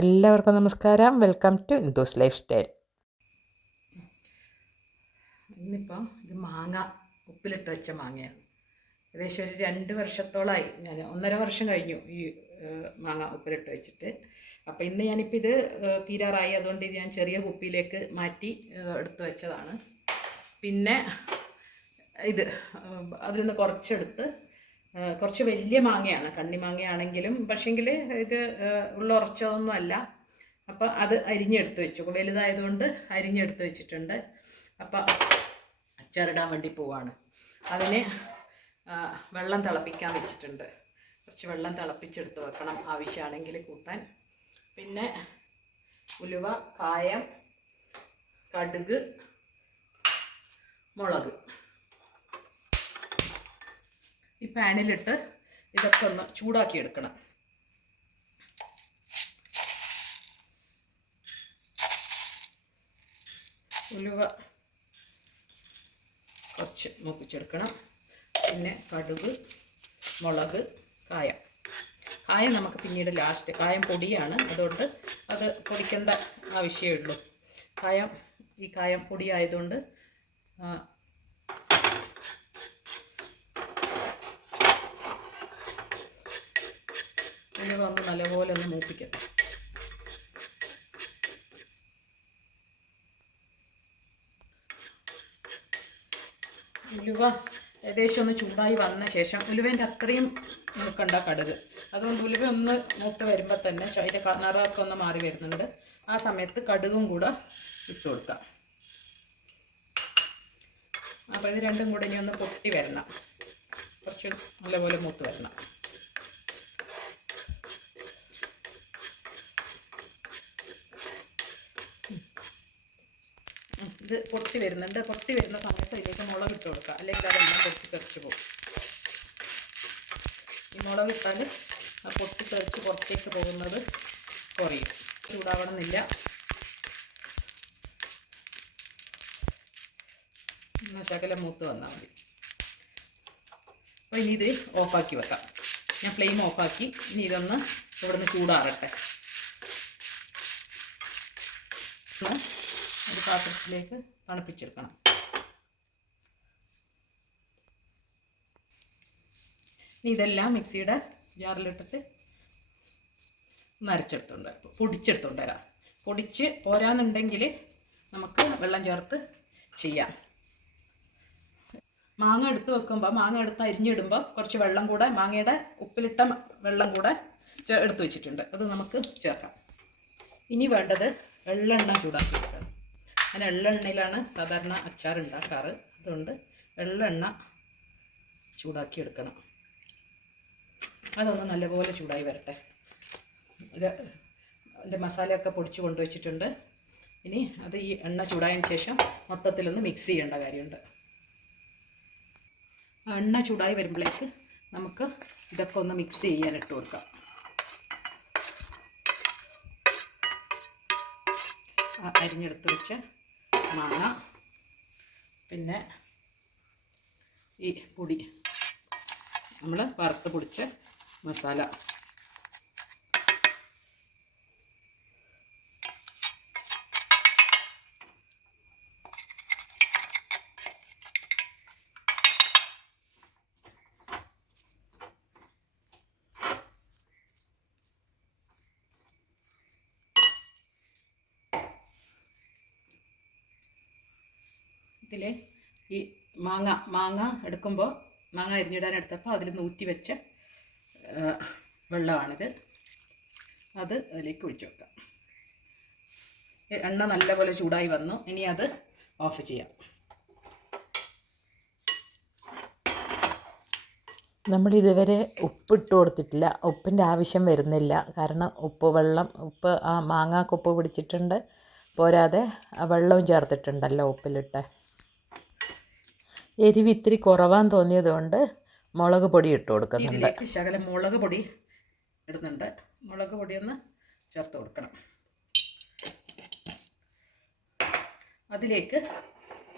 എല്ലാവർക്കും നമസ്കാരം. Welcome to Indu's lifestyle ഇന്നിപ്പോൾ ഇത് മാങ്ങ ഉപ്പിലിട്ട് വെച്ച മാങ്ങയാണ്. ഏകദേശം ഒരു രണ്ട് വർഷത്തോളമായി ഞാൻ ഒന്നര വർഷം കഴിഞ്ഞു ഈ മാങ്ങ ഉപ്പിലിട്ട് വെച്ചിട്ട്. അപ്പോൾ ഇന്ന് ഞാനിപ്പോൾ ഇത് തീരാറായി. അതുകൊണ്ട് ഇത് ഞാൻ ചെറിയ കുപ്പിയിലേക്ക് മാറ്റി എടുത്തു വെച്ചതാണ്. പിന്നെ ഇത് അതിൽ നിന്ന് കുറച്ചെടുത്ത് കുറച്ച് വലിയ മാങ്ങയാണ്. കണ്ണി മാങ്ങയാണെങ്കിലും പക്ഷേങ്കിൽ ഇത് ഉള്ള ഉറച്ചതൊന്നും അല്ല. അപ്പോൾ അത് അരിഞ്ഞെടുത്ത് വെച്ചു. വലുതായതുകൊണ്ട് അരിഞ്ഞെടുത്ത് വെച്ചിട്ടുണ്ട്. അപ്പോൾ അച്ചാറിടാൻ വേണ്ടി പോവാണ്. അതിന് വെള്ളം തിളപ്പിക്കാൻ വെച്ചിട്ടുണ്ട്. കുറച്ച് വെള്ളം തിളപ്പിച്ചെടുത്ത് വെക്കണം ആവശ്യമാണെങ്കിൽ കൂട്ടാൻ. പിന്നെ ഉലുവ കായം കടുക് മുളക്. ഈ പാനിലിട്ട് ഇതൊക്കെ ഒന്ന് ചൂടാക്കി എടുക്കണം. ഉലുവ കുറച്ച് മൂപ്പിച്ചെടുക്കണം. പിന്നെ കടുക് മുളക് കായ. കായം നമുക്ക് പിന്നീട് ലാസ്റ്റ് കായം പൊടിയാണ്. അതുകൊണ്ട് അത് പൊടിക്കേണ്ട ആവശ്യമേ ഉള്ളൂ. കായം ഈ കായം പൊടിയായതുകൊണ്ട് ഉലുവ ഒന്ന് നല്ലപോലെ ഒന്ന് മൂപ്പിക്കട്ടെ ഉലുവ ഏകദേശം ഒന്ന് ചൂടായി വന്ന ശേഷം ഉലുവേന്റെ അത്രയും നോക്കണ്ട കടുക്. അതുകൊണ്ട് ഉലുവ ഒന്ന് മൂത്ത് വരുമ്പോൾ തന്നെ അതിന്റെ നിറമൊക്കെ ഒന്ന് മാറി വരുന്നുണ്ട്. ആ സമയത്ത് കടുകും കൂടെ ഇട്ട് കൊടുക്കാം. അപ്പോൾ ഇത് രണ്ടും കൂടെ ഇനി ഒന്ന് പൊട്ടി വരണം. കുറച്ച് നല്ലപോലെ മൂത്ത് വരണം. ഇത് പൊട്ടി വരുന്നുണ്ട് പൊട്ടി വരുന്ന സമയത്ത് ഇതിലേക്ക് മുളക് ഇട്ട് കൊടുക്കുക. അല്ലെങ്കിൽ അതെല്ലാം പൊട്ടി തെറിച്ച് പോകും. ഈ മുളക് ഇട്ടാൽ ആ പൊട്ടി തെറിച്ച് പുറത്തേക്ക് പോകുന്നത് കുറയും. ചൂടാവണമെന്നില്ല. ശകലം മൂത്ത് വന്നാൽ മതി. അപ്പോൾ ഇനി ഇത് ഓഫാക്കി വെക്കാം. ഞാൻ ഫ്ലെയിം ഓഫാക്കി. ഇനി ഇതൊന്ന് ഇവിടുന്ന് ചൂടാറട്ടെ. പാത്രത്തിലേക്ക് തണുപ്പിച്ചെടുക്കണം. ഇനി ഇതെല്ലാം മിക്സിയുടെ ജാറിലിട്ടിട്ട് നരച്ചെടുത്തുണ്ട്. പൊടിച്ചെടുത്തുകൊണ്ട് വരാം പൊടിച്ച് പോരാന്നുണ്ടെങ്കിൽ നമുക്ക് വെള്ളം ചേർത്ത് ചെയ്യാം. മാങ്ങ എടുത്ത് വെക്കുമ്പോൾ മാങ്ങ എടുത്ത് അരിഞ്ഞിടുമ്പോൾ കുറച്ച് വെള്ളം കൂടെ മാങ്ങയുടെ ഉപ്പിലിട്ട വെള്ളം കൂടെ എടുത്തു വെച്ചിട്ടുണ്ട്. അത് നമുക്ക് ചേർക്കാം. ഇനി വേണ്ടത് വെള്ളെണ്ണ ചൂടാക്കി എടുക്കണം ഞാൻ എള്ളെണ്ണയിലാണ് സാധാരണ അച്ചാർ ഉണ്ടാക്കാറ്. അതുകൊണ്ട് എള്ളെണ്ണ ചൂടാക്കി എടുക്കണം. അതൊന്ന് നല്ലപോലെ ചൂടായി വരട്ടെ. അതിന്റെ മസാലയൊക്കെ പൊടിച്ച് കൊണ്ടുവച്ചിട്ടുണ്ട്. ഇനി അത് ഈ എണ്ണ ചൂടായതിന് ശേഷം മൊത്തത്തിലൊന്ന് മിക്സ് ചെയ്യേണ്ട കാര്യമുണ്ട്. എണ്ണ ചൂടായി വരുമ്പോഴേക്ക് നമുക്ക് ഇതൊക്കെ ഒന്ന് മിക്സ് ചെയ്യാൻ ഇട്ട് കൊടുക്കാം. അരിഞ്ഞെടുത്ത് വെച്ച മാങ്ങ പിന്നെ ഈ പൊടി. നമ്മൾ വറുത്ത് പൊടിച്ച മസാല. ഇതിൽ ഈ മാങ്ങ മാങ്ങ എടുക്കുമ്പോൾ മാങ്ങ അരിഞ്ഞിടാൻ എടുത്തപ്പോൾ അതിൽ നൂറ്റി വെച്ച വെള്ളമാണിത്. അത് അതിലേക്ക് ഒഴിച്ചു വെക്കാം. എണ്ണ നല്ലപോലെ ചൂടായി വന്നു. ഇനി അത് ഓഫ് ചെയ്യാം. നമ്മൾ ഇതുവരെ ഉപ്പിട്ട് കൊടുത്തിട്ടില്ല. ഉപ്പിന്റെ ആവശ്യം വരുന്നില്ല. കാരണം ഉപ്പ് വെള്ളം ഉപ്പ് ആ മാങ്ങാക്ക് ഉപ്പ് പിടിച്ചിട്ടുണ്ട്. പോരാതെ വെള്ളവും ചേർത്തിട്ടുണ്ടല്ലോ ഉപ്പിലിട്ട്. എരിവ് ഇത്തിരി കുറവാന്ന് തോന്നിയതുകൊണ്ട് മുളക് പൊടി ഇട്ട് കൊടുക്കുന്നുണ്ട്. ശകലം മുളക് പൊടി ഇടുന്നുണ്ട്. മുളക് പൊടി ഒന്ന് ചേർത്ത് കൊടുക്കണം. അതിലേക്ക്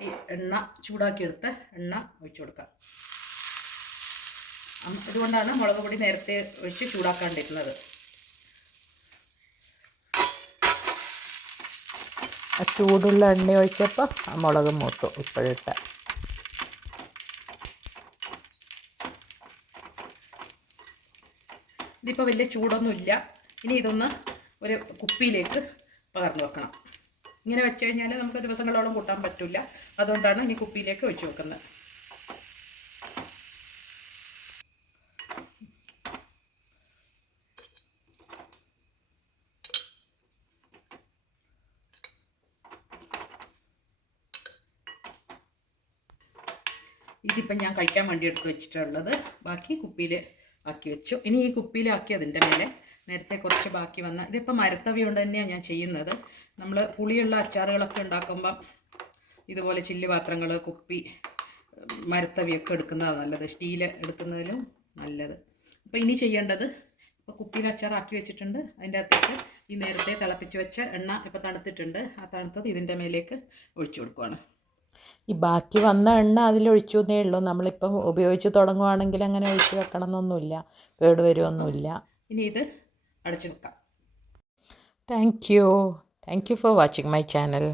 ഈ എണ്ണ ചൂടാക്കിയെടുത്ത എണ്ണ ഒഴിച്ചു കൊടുക്കാം അതുകൊണ്ടാണ് മുളക് പൊടി നേരത്തെ ഒഴിച്ച് ചൂടാക്കാണ്ടിരുന്നത്. ആ ചൂടുള്ള എണ്ണ ഒഴിച്ചപ്പോൾ ആ മുളക് മൂത്തു ഇപ്പോഴിട്ട് ഇതിപ്പോൾ വലിയ ചൂടൊന്നുമില്ല. ഇനി ഇതൊന്ന് ഒരു കുപ്പിയിലേക്ക് പകർന്നു വെക്കണം. ഇങ്ങനെ വെച്ച് കഴിഞ്ഞാൽ നമുക്ക് ദിവസങ്ങളോളം കൂട്ടാൻ പറ്റില്ല അതുകൊണ്ടാണ് ഇനി കുപ്പിയിലേക്ക് വെച്ച് വെക്കുന്നത്. ഇതിപ്പം ഞാൻ കഴിക്കാൻ വേണ്ടി എടുത്ത് വെച്ചിട്ടുള്ളത്. ബാക്കി കുപ്പിയിൽ ആക്കി വെച്ചു. ഇനി ഈ കുപ്പിയിലാക്കി അതിന്റെ മേലെ നേരത്തെ കുറച്ച് ബാക്കി വന്ന ഇതിപ്പോൾ മരത്തവി കൊണ്ട് തന്നെയാണ് ഞാൻ ചെയ്യുന്നത്. നമ്മൾ പുളിയുള്ള അച്ചാറുകളൊക്കെ ഉണ്ടാക്കുമ്പം ഇതുപോലെ ചില്ല് പാത്രങ്ങൾ കുപ്പി മരത്തവിയൊക്കെ എടുക്കുന്നതാണ് നല്ലത്. സ്റ്റീൽ എടുക്കുന്നതിലും നല്ലത്. അപ്പോൾ ഇനി ചെയ്യേണ്ടത് ഇപ്പോൾ കുപ്പിയിൽ അച്ചാറാക്കി വെച്ചിട്ടുണ്ട്. അതിന്റെ അകത്തേക്ക് ഈ നേരത്തെ തിളപ്പിച്ച് വെച്ച എണ്ണ ഇപ്പോൾ തണുത്തിട്ടുണ്ട്. ആ തണുത്തത് ഇതിന്റെ മേലേക്ക് ഒഴിച്ചു കൊടുക്കുവാണ്. ഈ ബാക്കി വന്ന എണ്ണ അതിലൊഴിച്ചു എന്നേ ഉള്ളൂ. നമ്മളിപ്പം ഉപയോഗിച്ച് തുടങ്ങുവാണെങ്കിൽ അങ്ങനെ ഒഴിച്ച് വെക്കണം എന്നൊന്നുമില്ല കേടുവരുമൊന്നുമില്ല ഇനി ഇത് അടച്ചു വെക്കാം. Thank you thank you for watching my channel